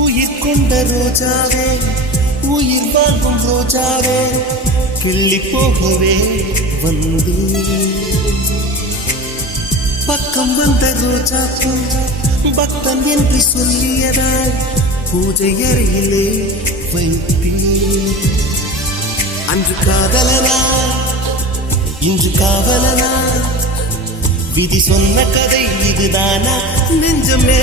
உயிர் கொண்ட ரோஜாவே, உயிர் வாங்கும் ரோஜாவே, கிள்ளி போகவே வந்து பக்கம் வந்த ரோஜா பூ பக்தன் என்று சொல்லியதால் பூஜை அறையிலே வைத்தேன். அன்று காதலனா இன்று காவலனா, விதி சொன்ன கதை இதுதானா நெஞ்சமே?